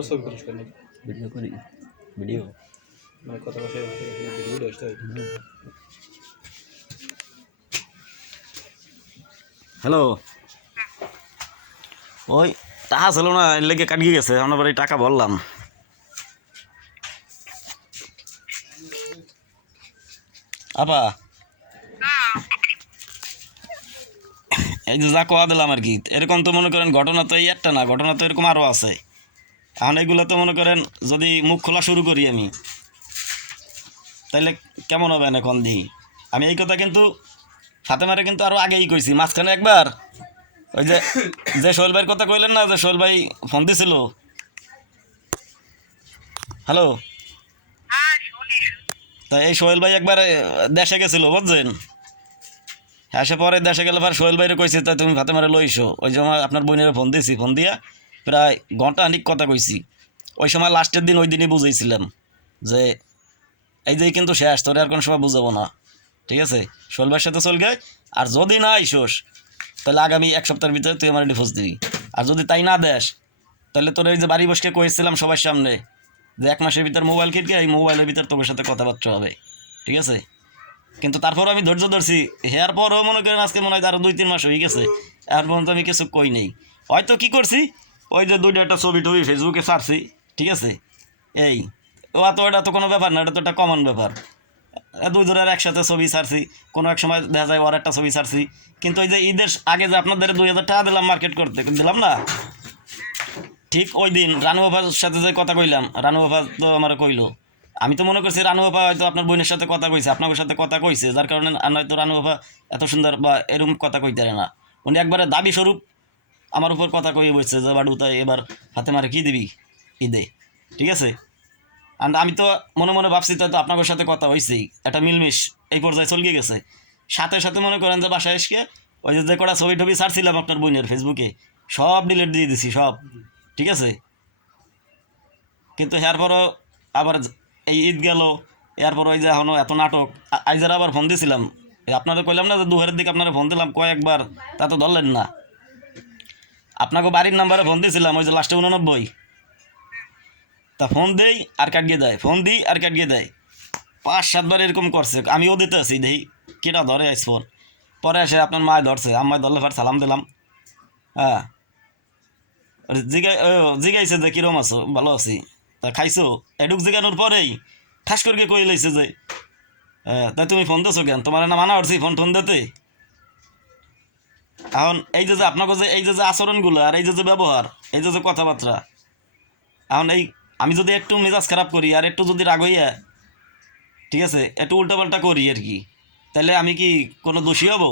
আবার ছবি করিস কেন? ভিডিও করি ভিডিও মানে কথা ভাষায় ভিডিও আসতে হয়। হ্যালো ওই টাকা ছিল না এর লেগে কাটিয়ে গেছে আমরা বাড়ি টাকা বললাম আপা এই যে যা কোয়া দিলাম আর কি এরকম তো মনে করেন ঘটনা তো এই একটা না ঘটনা তো এরকম আরও আছে এখন এগুলো তো মনে করেন যদি মুখ খোলা শুরু করি আমি তাইলে কেমন হবে না এখন দিই আমি এই কথা কিন্তু ফাতেমারে কিন্তু আরও আগেই কইছি মাঝখানে একবার ওই যে যে সোহেল ভাইয়ের কথা কইলেন না যে সোহেল ভাই ফোন দিছিল হ্যালো তা এই সোহেল ভাই একবার দেশে গেছিল বুঝছেন আসে পরে দেশে গেলে পর সোহেল ভাইরে কইছে তাই তুমি ফাতেমারে লইছো ওই সময় আপনার বোনের ফোন দিয়েছি ফোন দিয়া প্রায় ঘন্টা খানিক কথা কইছি ওই সময় লাস্টের দিন ওই দিনই বুঝাইছিলাম যে এই যে কিন্তু শেষ তোর আর কোনো সময় বুঝাবো না ঠিক আছে সোহেল ভাইয়ের সাথে চল গে আর যদি না আইসোস তাহলে আগামী এক সপ্তাহের ভিতরে তুই আমার ডিভোর্স দিবি আর যদি তাই না দেস তাহলে তোর এই যে বাড়ি বসকে কইছিলাম সবার সামনে যে এক মাসের ভিতর মোবাইল কিনকে এই মোবাইলের ভিতর তোর সাথে কথাবার্তা হবে ঠিক আছে কিন্তু তারপর আমি ধৈর্য ধরছি হেয়ার পরও মনে করেন আজকে মনে হয় আরও 2-3 মাস হয়ে গেছে আর পর্যন্ত আমি কিছু কই নেই হয়তো কী করছি ওই যে দুইটা একটা ছবি টবি ফেসবুকে ছাড়ছি ঠিক আছে এই ও তো এটা তো কোনো ব্যাপার না এটা তো একটা কমন ব্যাপার দুই জনের একসাথে ছবি ছাড়ছি কোনো এক সময় দেখা যায় ওর একটা ছবি ছাড়ছি কিন্তু ওই যে ঈদের আগে যে আপনাদের 2000 টাকা দিলাম মার্কেট করতে দিলাম না ঠিক ওই দিন রানু বাবার সাথে যে কথা কইলাম রানু বাবা তো আমার কইলো আমি তো মনে করছি রানু বাবা হয়তো আপনার বোনের সাথে কথা কইছে আপনার সাথে কথা কইছে যার কারণে হয়তো রানু বাবা এত সুন্দর বা এরকম কথা কইতে না উনি একবারে দাবি স্বরূপ আমার উপর কথা কই বলছে যে বাড়ু তাই এবার হাতে মারে কী দিবি ঈদে ঠিক আছে আর আমি তো মনে মনে ভাবছি তো আপনাদের সাথে কথা হয়েছেই একটা মিলমিশ এই পর্যায়ে চলে গেছে সাথে সাথে মনে করেন যে বাসায় এসে ওই যে কটা ছবি টবি ছাড়ছিলাম আপনার বোনের ফেসবুকে সব ডিলিট দিয়ে দিছি সব ঠিক আছে কিন্তু এরপরও আবার এই ঈদ গেল এরপর ওই যে এখনও এত নাটক আইজার আবার ফোন দিয়েছিলাম আপনারা কইলাম না যে দুপুরের দিকে আপনারা ফোন দিলাম কয়েকবার তা তো ধরলেন না আপনাকে বাড়ির নাম্বারে ফোন দিয়েছিলাম ওই যে লাস্টে 89 তা ফোন দেই আর কাটিয়ে দেয় ফোন দিই আর কাটিয়ে দেয় 5-7 বার এরকম করছে আমিও দিতে আছি দেখি কেটা ধরে আইস ফোন পরে এসে আপনার মায় ধরছে আম্মায় ধরলে ফের সালাম দিলাম হ্যাঁ জিগাইছে যে কিরম আছো ভালো আছি তা খাইছো এডুক জিগানোর পরেই ঠাস করে কই লাইছে যে তাই তুমি ফোন দিছো কেন তোমার না মানা হচ্ছি ফোন দিতে এখন এই যে আপনাকে যে এই যে আচরণগুলো আর এই যে ব্যবহার এই যে কথাবার্তা এখন এই আমি যদি একটু মেজাজ খারাপ করি আর একটু যদি রাগ হইয়া ঠিক আছে একটু উল্টাপাল্টা করি আর কি তাহলে আমি কি কোনো দোষী হব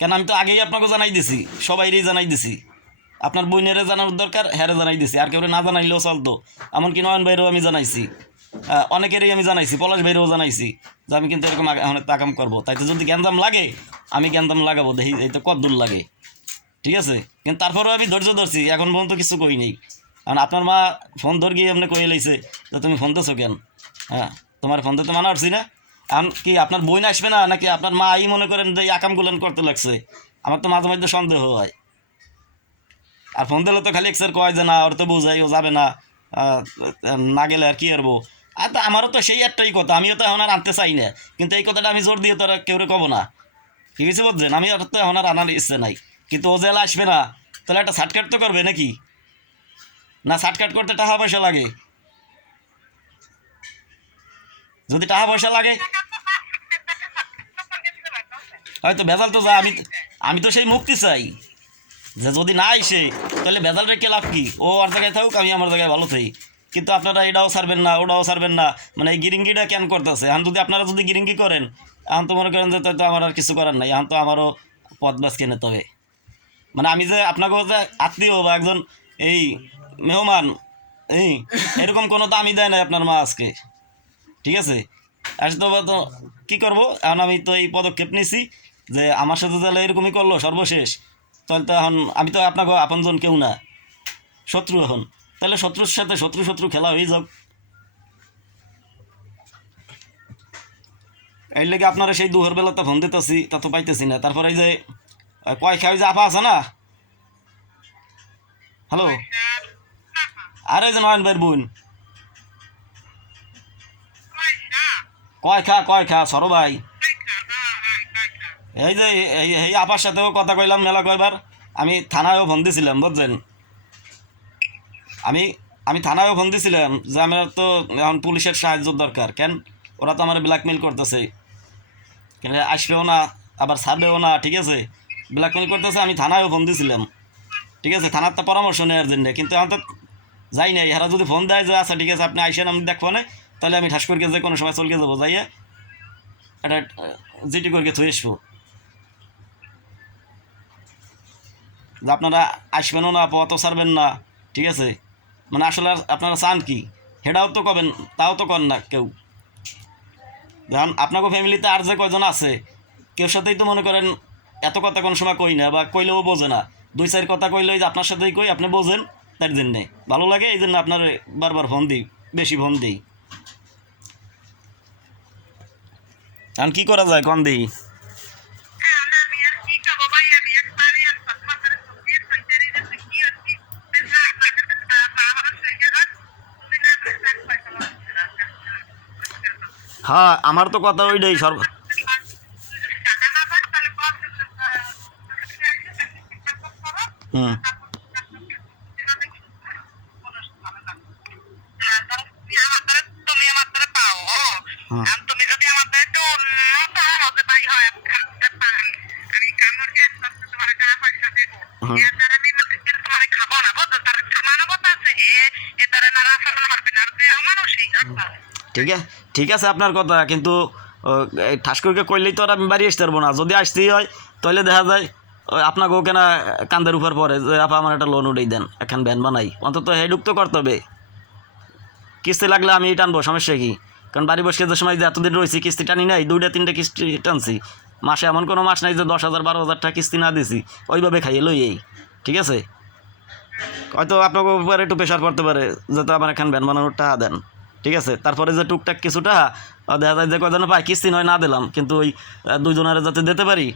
কেন আমি তো আগেই আপনাকে জানাই দিছি সবাইরই জানাই দিছি আপনার বোনেরে জানানোর দরকার হ্যারে জানাই দিছি আর কেউ না জানাইলেও চলতো এমনকি নয়ন ভাইরেও আমি জানাইছি অনেকেরই আমি জানাইছি পলাশ ভাইরেও জানাইছি যে আমি কিন্তু এরকম অনেক তাকাম করবো তাই তো যদি গ্যান্দাম লাগে আমি গ্যান্দাম লাগাবো দেখি এই তো কদ্দূর লাগে ঠিক আছে কিন্তু তারপরেও আমি ধৈর্য ধরছি এখন পর্যন্ত কিছু কই নেই কারণ আপনার মা ফোন ধর গিয়ে আপনি কয়ে লাইছে যে তুমি ফোন দিছো কেন হ্যাঁ তোমার ফোন দিতে মানা হচ্ছি না এখন কি আপনার বোন আসবে না নাকি আপনার মা এই মনে করেন যে আকামগুলো করতে লাগছে আমার তো মাঝে মধ্যে সন্দেহ হয় আর ফোন দিলে তো খালি এক্সের কয় যে না ওর তো বোঝাই ও যাবে না না গেলে আর কি করবো আর তো আমারও তো সেই একটাই কথা আমিও তো এখন আর আনতে চাই না কিন্তু এই কথাটা আমি জোর দিয়ে তো আর কেউ কব না ঠিক আছে বুঝছেন আমি তো এখন আর আনার ইচ্ছে নাই কিন্তু ও জেলা আসবে না তাহলে একটা শার্টকাট তো করবে নাকি না শার্টকাট করতে টাকা পয়সা লাগে যদি টাকা পয়সা লাগে হয়তো ভেজাল তো যা আমি তো সেই মুক্তি চাই যে যদি না আইসে তাহলে ভেজাল রেখে লাভ কি ও আর জায়গায় থাকুক আমি আমার জায়গায় ভালো থাকি কিন্তু আপনারা এটাও ছাড়বেন না ওটাও ছাড়বেন না মানে এই গিরিঙ্গিটা কেন করতেছে এখন যদি আপনারা যদি গিরিঙ্গি করেন এখন তো মনে করেন যে তো আমার আর কিছু করার নাই এখন তো আমারও পথ বাস কিনে তবে মানে আমি যে আপনাকে যে আত্মীয় বা একজন এই মেহমান এই এরকম কোনো দামই দেয় নাই আপনার মা আজকে ঠিক আছে আজ তো কী করবো এখন আমি তো এই পদক্ষেপ নিছি যে আমার সাথে তাহলে এরকমই করলো সর্বশেষ তাহলে তো এখন আমি তো আপনাকে আপনজন কেউ না শত্রু এখন তাহলে শত্রুর সাথে শত্রু খেলা হয়ে যাক এর লেগে আপনারা সেই দুপুর বেলা তো ফোন দিতেছি তা তো পাইতেছি না তারপরে এই যে কয় খাওয়া যে আপা আছে না হ্যালো আর এই যে নয়ন ভাইয়ের বোন কয় খা সরো ভাই, এই যে এই আপার সাথেও কথা কইলাম মেলা কয়বার। আমি থানায়ও ফোন দিছিলাম বুঝছেন, আমি থানায়ও ফোন দিছিলাম যে আমার তো এখন পুলিশের সাহায্য দরকার। কেন ওরা তো আমার ব্ল্যাকমেল করতেছে, কেন আসবেও না আবার ছাড়বেও না, ঠিক আছে, ব্ল্যাকমেল করতেছে। আমি থানায়ও ফোন দিছিলাম, ঠিক আছে, থানার তো পরামর্শ নেওয়ার জন্য, কিন্তু এখন তো যাই নাই। এরা যদি ফোন দেয় যে আচ্ছা ঠিক আছে আপনি আইসেন আমি দেখবো না, তাহলে আমি ঠাস করে যে কোনো সময় চলকে যাবো, যাইয়ে এটা জিটি করে থুয়ে আসবো। যে আপনারা আসবেনও না, পথও ছাড়বেন না, ঠিক আছে, মানে আসলে আপনারা চান কি সেটাও তো কবেন, তাও তো করেন না কেউ। যেমন আপনাকে ফ্যামিলিতে আর যে কয়জন আছে কেউ সাথেই তো মনে করেন এত কথা কোনো সময় কই না, বা কইলেও বোঝে না। 2-4 কথা কইলেই যে আপনার সাথেই কই, আপনি বোঝেন, তার জন্যে ভালো লাগে, এই জন্য আপনার বারবার ফোন দিই, বেশি ফোন দিই। এখন কী করা যায় কম দিই? হ্যাঁ আমার তো কথা ওইটাই হুম হুম হুম ঠিক আছে আপনার কথা, কিন্তু ঠাস করে কইলেই তো আর আমি বাড়ি আসতে পারবো না। যদি আসতেই হয় তাহলে দেখা যায় আপনাকেও কেনা কান্দের উপর পড়ে যে আপা আমার একটা লোন উঠেই দেন, এখন ভ্যান বানাই, অন্তত হেডুক তো করতে হবে। কিস্তি লাগলে আমি টানবো, সমস্যা কি? কারণ বাড়ি বসে যে সময় যে এতদিন রয়েছি কিস্তি টানি নাই, 2-3 কিস্তি টানছি। মাসে এমন কোনো মাস নাই যে 10,000-12,000 টাকা কিস্তি না দিছি, ওইভাবে খাইয়ে লই এই, ঠিক আছে। হয়তো আপনাকে উপরে একটু প্রেশার পড়তে পারে যাতে আমার এখান ভ্যান বানানোর টাকা দেন, ঠিক আছে। তারপরে যে টুকটাক কিছু টাকা দেখা যায় যে কয়জন পাই কিস্তি নয় না দিলাম, কিন্তু ওই 2জনের যাতে দিতে পারি।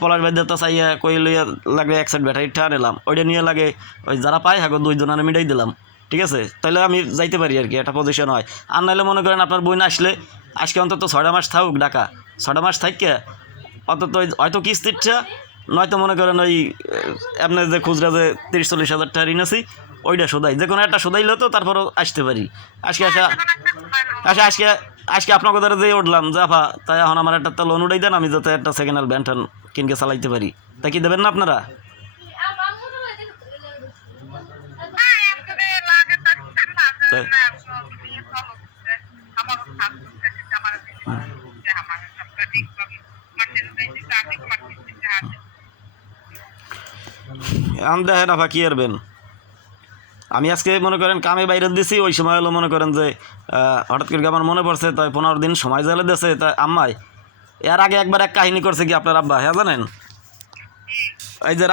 পলাশ ভাই তো চাইয়া কই লইয়া লাগে 1 সাইড ব্যাটারি টাকা নিলাম, ওইটা নিয়ে লাগে ওই যারা পায় হাগো 2জনের মিটাই দিলাম, ঠিক আছে। তাহলে আমি যাইতে পারি আর কি, একটা পজিশন হয়। আর নাহলে মনে করেন আপনার বোন আসলে আজকে অন্তত 6টা মাস থাকুক ঢাকা, 6টা মাস থাককে অন্তত হয়তো কিস্তিরটা নয়তো মনে করেন ওই আপনার যে খুচরা যে 30-40 হাজার টাকা ঋণ আছি ওইটা শোধাই, যে কোনো একটা শোধাইলেও তো তারপরও আসতে পারি। আজকে আপনাকে ধরে যেয়ে উঠলাম যে আফা তাই এখন আমার একটা লোন উঠাই দেন, আমি যাতে একটা সেকেন্ড হ্যান্ড ভ্যান ট্যান কিনকে চালাইতে পারি, তা কি দেবেন না আপনারা? এখন দেখেন আফা কি করবেন। আমি আজকে মনে করেন কামে বাইরে দিছি, ওই সময় হলো মনে করেন যে হঠাৎ করে আমার মনে পড়ছে, তাই 15 দিন সময় জ্বালে দিয়েছে। তাই আম্মাই এর আগে একবার এক কাহিনী করছে কি আপনার আব্বা, হ্যাঁ জানেন, এই যে